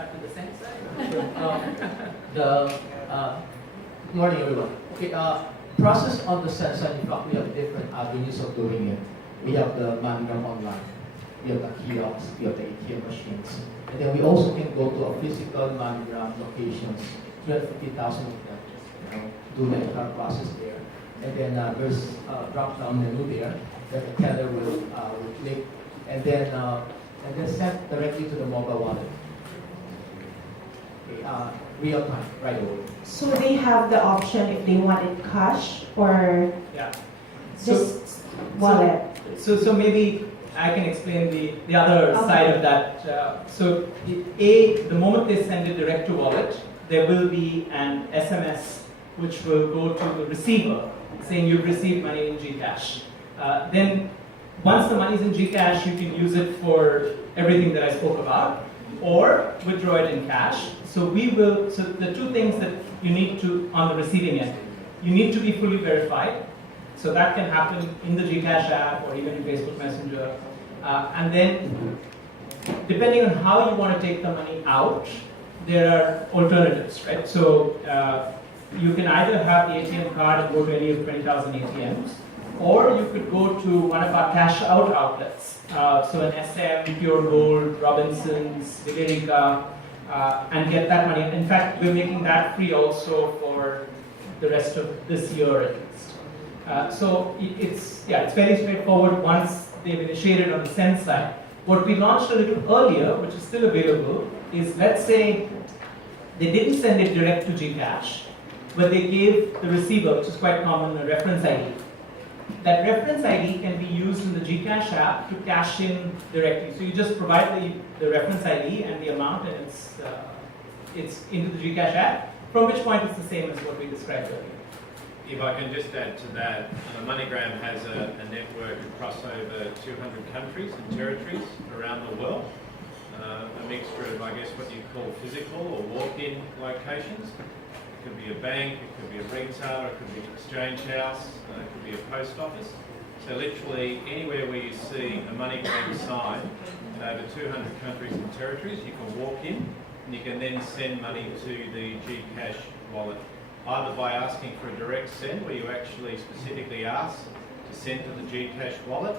start with the send side? Good morning, everyone. Okay, process on the send side, in fact, we have different avenues of doing it. We have the MoneyGram online, we have the kiosks, we have the ATM machines, and then we also can go to a physical MoneyGram locations, 350,000 of them, do the entire process there. And then there's a drop-down menu there that the teller will click, and then send directly to the mobile wallet. Okay, real time, right away. So they have the option if they wanted cash or just wallet. So maybe I can explain the other side of that. The moment they send it direct to wallet, there will be an SMS which will go to the receiver saying you've received money in GCash. Then once the money is in GCash, you can use it for everything that I spoke about, or withdraw it in cash. So the two things that you need to, on the receiving end, you need to be fully verified. So that can happen in the GCash app or even in Facebook Messenger. And then, depending on how you want to take the money out, there are alternatives, right? So you can either have the ATM card and go to any of 20,000 ATMs, or you could go to one of our cash out outlets. So an SM, Pure Gold, Robinsons, Villerica, and get that money. In fact, we're making that free also for the rest of this year at least. So it's very straightforward once they've initiated on the send side. What we launched a little earlier, which is still available, is let's say they didn't send it direct to GCash, but they gave the receiver, which is quite common, a reference ID. That reference ID can be used in the GCash app to cash in directly. So you just provide the reference ID and the amount, and it's into the GCash app, from which point it's the same as what we described earlier. If I can just add to that, MoneyGram has a network across over 200 countries and territories around the world. A mixture of, I guess, what you call physical or walk-in locations. It could be a bank, it could be a retailer, it could be an exchange house, it could be a post office. So literally anywhere where you see a MoneyGram sign in over 200 countries and territories, you can walk in and you can then send money to the GCash wallet, either by asking for a direct send, where you actually specifically ask to send to the GCash wallet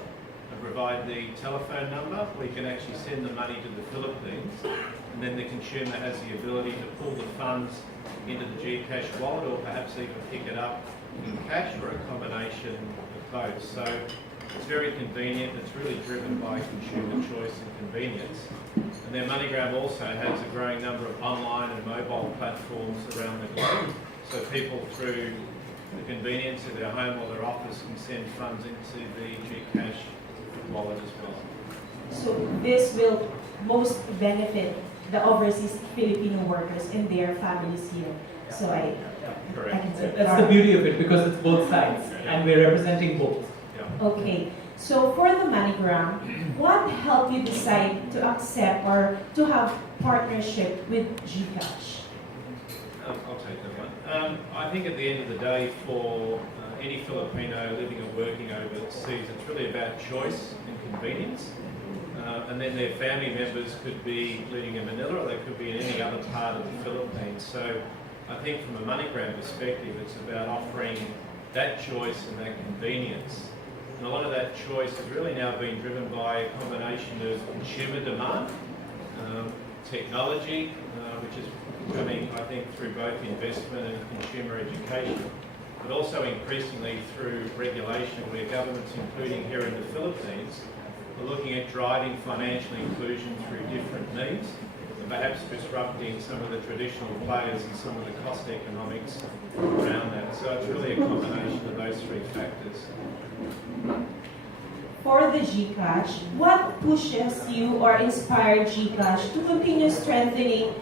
and provide the telephone number, where you can actually send the money to the Philippines, and then the consumer has the ability to pull the funds into the GCash wallet, or perhaps even pick it up in cash, or a combination of both. So it's very convenient. It's really driven by consumer choice and convenience. And then MoneyGram also has a growing number of online and mobile platforms around the globe. So people, through the convenience of their home or their office, can send funds into the GCash wallet as well. So this will most benefit the overseas Filipino workers and their families here. So I can say That's the beauty of it, because it's both sides, and we're representing both. Okay. So for the MoneyGram, what helped you decide to accept or to have partnership with GCash? I'll take that one. I think at the end of the day, for any Filipino living or working overseas, it's really about choice and convenience. And then their family members could be living in Manila, or they could be in any other part of the Philippines. So I think from a MoneyGram perspective, it's about offering that choice and that convenience. And a lot of that choice has really now been driven by a combination of consumer demand, technology, which is coming, I think, through both investment and consumer education, but also increasingly through regulation, where governments, including here in the Philippines, are looking at driving financial inclusion through different means, and perhaps disrupting some of the traditional players and some of the cost economics around that. So it's really a combination of those three factors. For the GCash, what pushes you or inspired GCash to continue strengthening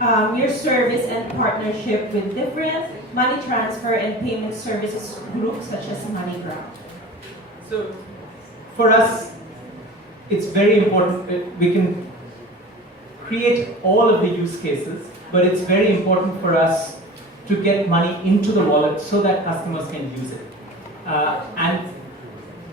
your service and partnership with different money transfer and payment services groups such as MoneyGram? So for us, it's very important that we can create all of the use cases, but it's very important for us to get money into the wallet so that customers can use it. And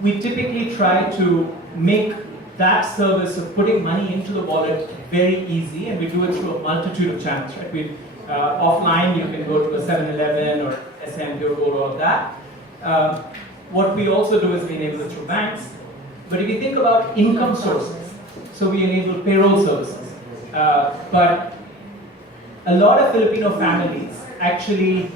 we typically try to make that service of putting money into the wallet very easy, and we do it through a multitude of channels, right? Offline, you can go to a 7-Eleven or SM, Pure Gold, all of that. What we also do is we enable it through banks. But if you think about income sources, so we enable payroll services. But a lot of Filipino families actually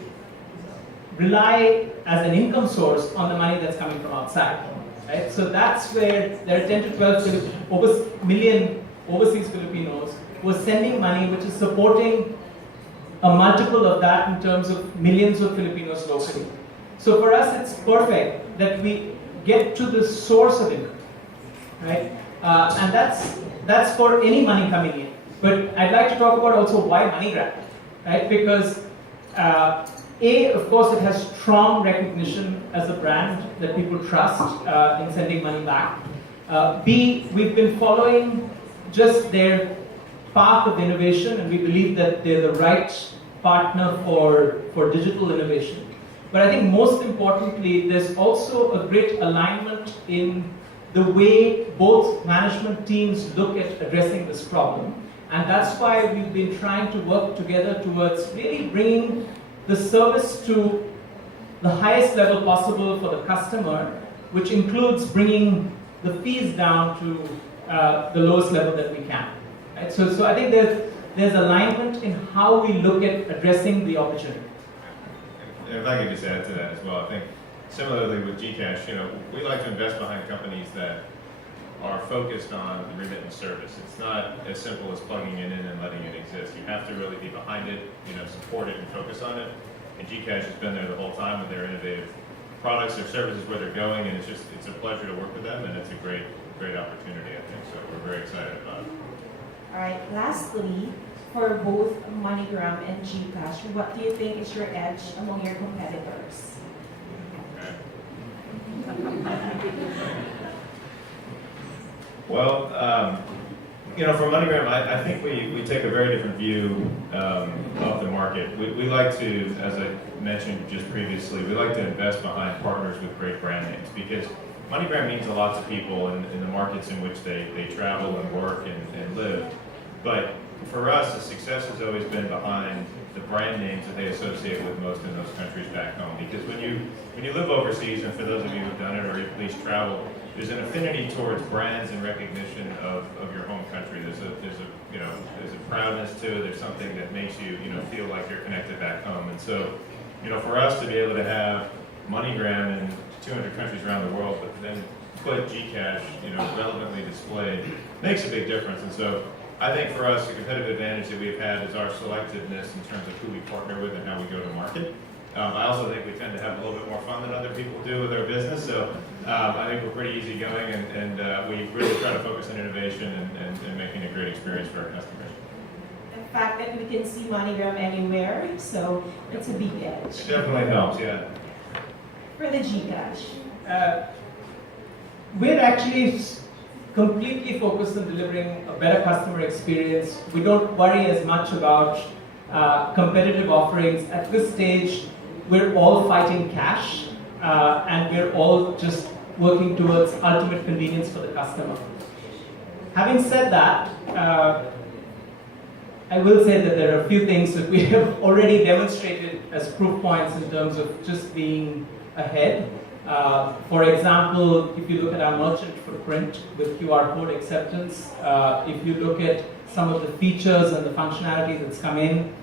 rely as an income source on the money that's coming from outside. Right? So that's where there are 10 to 12 million overseas Filipinos who are sending money, which is supporting a multiple of that in terms of millions of Filipinos locally. So for us, it's perfect that we get to the source of income, right? And that's for any money coming in. But I'd like to talk about also why MoneyGram, right? Because A, of course, it has strong recognition as a brand that people trust in sending money back. B, we've been following just their path of innovation, and we believe that they're the right partner for digital innovation. But I think most importantly, there's also a great alignment in the way both management teams look at addressing this problem. And that's why we've been trying to work together towards really bringing the service to the highest level possible for the customer, which includes bringing the fees down to the lowest level that we can. Right? So I think there's alignment in how we look at addressing the opportunity. If I could just add to that as well, I think similarly with GCash, we like to invest behind companies that are focused on the remittance service. It's not as simple as plugging it in and letting it exist. You have to really be behind it, support it and focus on it. And GCash has been there the whole time with their innovative products, their services, where they're going, and it's a pleasure to work with them, and it's a great opportunity, I think. So we're very excited about it. All right, lastly, for both MoneyGram and GCash, what do you think is your edge among your competitors? Okay. Well, for MoneyGram, I think we take a very different view of the market. We like to, as I mentioned just previously, we like to invest behind partners with great brand names, because MoneyGram means a lot to people in the markets in which they travel and work and live. But for us, the success has always been behind the brand names that they associate with most in those countries back home. Because when you live overseas, and for those of you who've done it or at least traveled, there's an affinity towards brands and recognition of your home country. There's a proudness to it. There's something that makes you feel like you're connected back home. And so, for us to be able to have MoneyGram in 200 countries around the world, but then put GCash relevantly displayed, makes a big difference. And so I think for us, the competitive advantage that we've had is our selectiveness in terms of who we partner with and how we go to market. I also think we tend to have a little bit more fun than other people do with our business, so I think we're pretty easygoing, and we really try to focus on innovation and making a great experience for our customers. The fact that we can see MoneyGram anywhere, so it's a big edge. It definitely helps, yeah. For the GCash. We're actually completely focused on delivering a better customer experience. We don't worry as much about competitive offerings. At this stage, we're all fighting cash, and we're all just working towards ultimate convenience for the customer. Having said that, I will say that there are a few things that we have already demonstrated as proof points in terms of just being ahead. For example, if you look at our merchant footprint with QR code acceptance, if you look at some of the features and the functionality that's come in,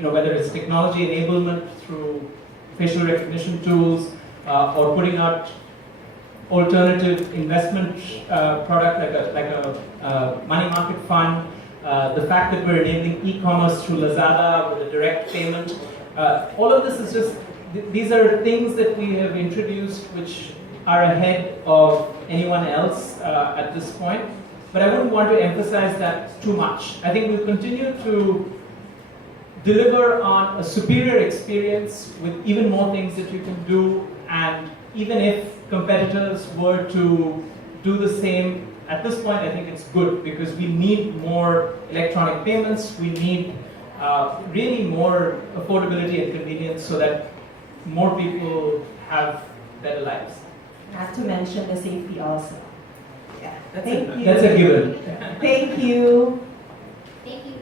whether it's technology enablement through facial recognition tools, or putting out alternative investment product like a money market fund, the fact that we're enabling e-commerce through Lazada with a direct payment, all of this is just, these are things that we have introduced which are ahead of anyone else at this point. But I wouldn't want to emphasize that too much. I think we'll continue to deliver on a superior experience with even more things that you can do, and even if competitors were to do the same, at this point I think it's good, because we need more electronic payments, we need really more affordability and convenience so that more people have better lives. Not to mention the safety also. Yeah. Thank you. That's a given. Thank you. Thank you.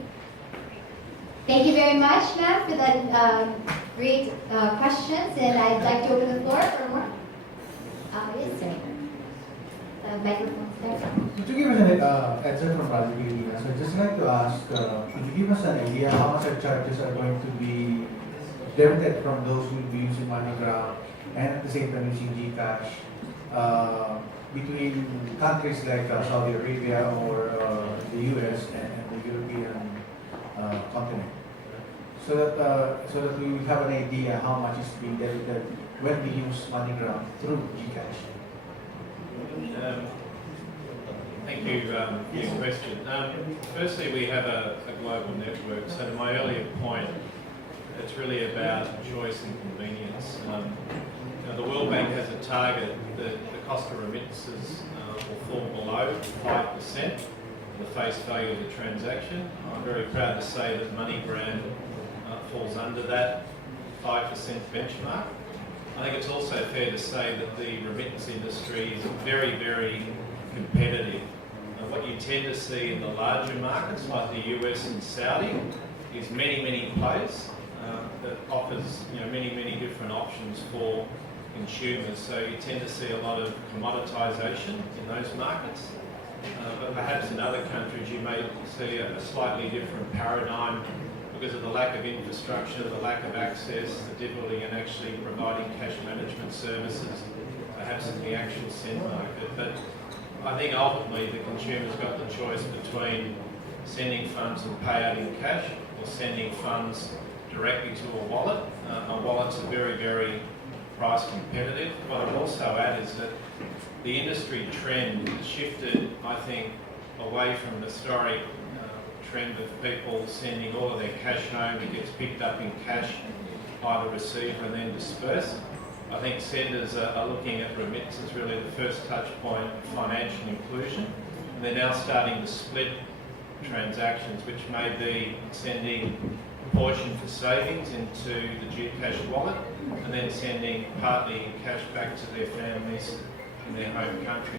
Thank you very much, ma'am, for that great questions. And I'd like to open the floor for more. Yes, sir. The microphone, sir. Could you give us an answer from Radio Pilipinas? So I'd just like to ask, could you give us an idea how much our charges are going to be debited from those who will be using MoneyGram and at the same time using GCash between countries like Saudi Arabia or the US and the European continent? So that we will have an idea how much is being debited when we use MoneyGram through GCash. Thank you for your question. Firstly, we have a global network. So to my earlier point, it's really about choice and convenience. The World Bank has a target that the cost of remittances will fall below 5% of the face value of the transaction. I'm very proud to say that MoneyGram falls under that 5% benchmark. I think it's also fair to say that the remittance industry is very, very competitive. What you tend to see in the larger markets like the US and Saudi is many players that offers many different options for consumers. So you tend to see a lot of commoditisation in those markets. But perhaps in other countries you may see a slightly different paradigm because of the lack of infrastructure, the lack of access, the difficulty in actually providing cash management services, perhaps in the actual send market. But I think ultimately the consumer's got the choice between sending funds and payout in cash or sending funds directly to a wallet. Wallets are very price competitive. What I'd also add is that the industry trend has shifted, I think, away from the historic trend of people sending all of their cash home. It gets picked up in cash by the receiver and then dispersed. I think senders are looking at remittance as really the first touch point of financial inclusion. And they're now starting to split transactions, which may be sending a portion for savings into the GCash wallet and then sending partly in cash back to their families in their home country.